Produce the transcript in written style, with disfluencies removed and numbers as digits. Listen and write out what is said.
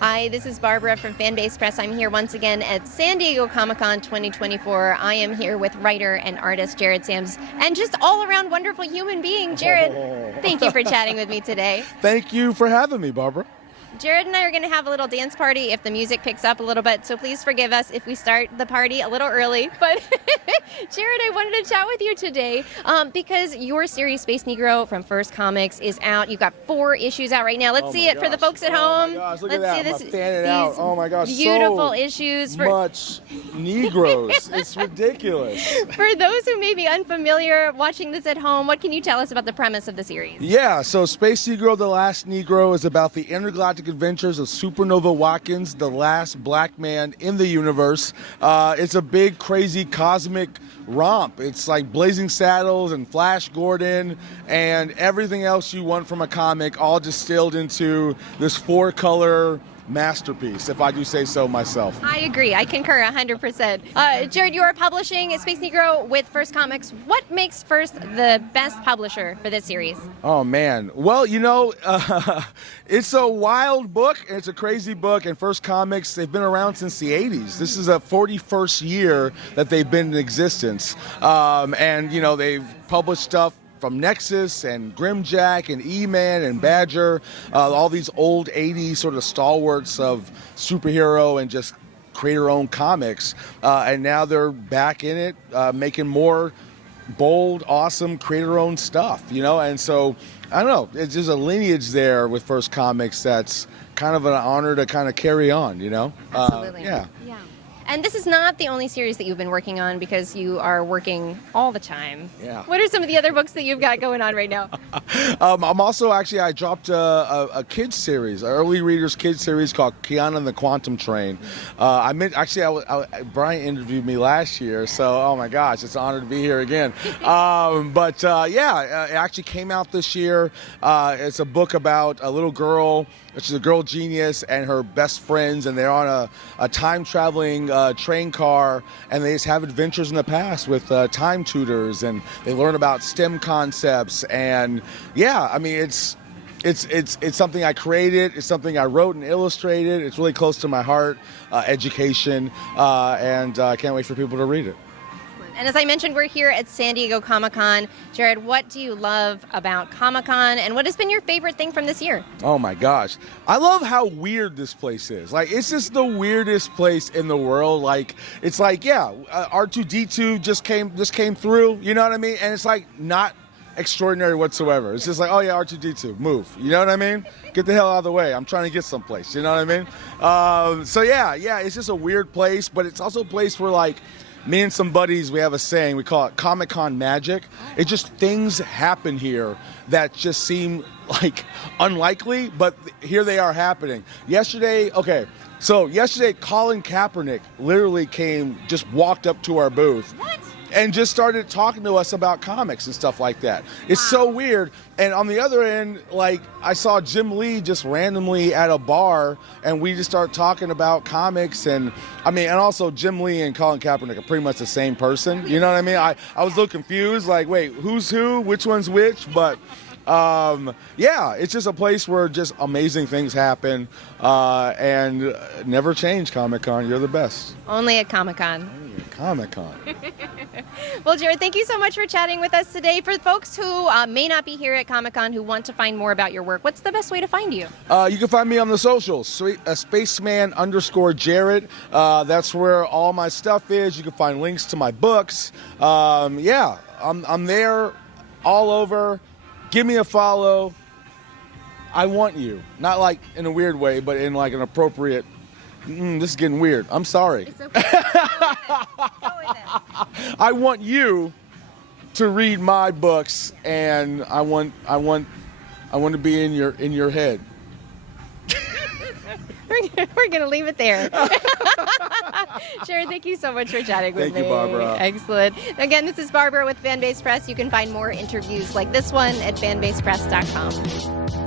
Hi, this is Barbara from Fanbase Press. I'm here once again at San Diego Comic-Con 2024. I am here with writer and artist Jared Sams and just all-around wonderful human being, Jared. Thank you for chatting with me today. Thank you for having me, Barbara. Jared and I are going to have a little dance party if the music picks up a little bit, so please forgive us if we start the party a little early. But Jared, I wanted to chat with you today because your series Space Negro from 1First Comics is out. You've got 4 issues out right now. Let's see it for the folks at home. Oh my gosh, look Let's at that. see I'm fanning it out. Oh my gosh, beautiful so issues for much Negroes. It's ridiculous. For those who may be unfamiliar watching this at home, what can you tell us about the premise of the series? Yeah, so Space Negro, The Last Negro is about the intergalactic adventures of Supernova Watkins, the last black man in the universe. It's a big, crazy, cosmic romp. It's like Blazing Saddles and Flash Gordon and everything else you want from a comic, all distilled into this 4-color masterpiece, if I do say so myself. I agree. I concur 100%. Jared, you are publishing Space Negro with 1First Comics. What makes 1First the best publisher for this series? Oh, man. Well, you know, it's a wild book. And it's a crazy book. And 1First Comics, they've been around since the 80s. This is a 41st year that they've been in existence. And, you know, they've published stuff from Nexus and Grimjack and E-Man and Badger, all these old 80s sort of stalwarts of superhero and just creator-owned comics. And now they're back in it, making more bold, awesome, creator-owned stuff, you know? And so, I don't know, it's just a lineage there with 1First Comics that's kind of an honor to kind of carry on, you know? Absolutely. Yeah. And this is not the only series that you've been working on because you are working all the time. Yeah. What are some of the other books that you've got going on right now? I'm also actually, I dropped a kids series, an early readers kids series called Kiana and the Quantum Train. Brian interviewed me last year, so oh my gosh, it's an honor to be here again. It actually came out this year. It's a book about a little girl. She's a girl genius and her best friends, and they're on a time-traveling train car, and they just have adventures in the past with time tutors, and they learn about STEM concepts. And yeah, I mean, it's something I created. It's something I wrote and illustrated. It's really close to my heart, education, and I can't wait for people to read it. And as I mentioned, we're here at San Diego Comic-Con. Jared, what do you love about Comic-Con, and what has been your favorite thing from this year? Oh my gosh. I love how weird this place is. Like, it's just the weirdest place in the world. Like, it's like, yeah, R2-D2 just came through, you know what I mean? And it's like not extraordinary whatsoever. It's just like, oh yeah, R2-D2, move. You know what I mean? Get the hell out of the way. I'm trying to get someplace, you know what I mean? So yeah, it's just a weird place, but it's also a place where, like, me and some buddies, we have a saying, we call it Comic-Con magic. It's just things happen here that just seem like unlikely, but here they are happening. Yesterday, Colin Kaepernick literally just walked up to our booth. What? And just started talking to us about comics and stuff like that. It's so weird. And on the other end, like, I saw Jim Lee just randomly at a bar, and we just started talking about comics. And I mean, and also Jim Lee and Colin Kaepernick are pretty much the same person. You know what I mean? I was a little confused, like, wait, who's who? Which one's which? But it's just a place where just amazing things happen, and never change, Comic-Con. You're the best. Only at Comic-Con. Comic-Con. Well, Jared, thank you so much for chatting with us today. For folks who may not be here at Comic-Con who want to find more about your work, what's the best way to find you? You can find me on the socials, Spaceman_Jared. That's where all my stuff is. You can find links to my books. I'm there all over. Give me a follow. I want you. Not like in a weird way, but in like an appropriate, this is getting weird. I'm sorry. It's okay. Go with it. I want you to read my books, and I want to be in your head. We're going to leave it there. Jared, thank you so much for chatting with me. Thank you, Barbara. Excellent. Again, this is Barbara with Fanbase Press. You can find more interviews like this one at fanbasepress.com.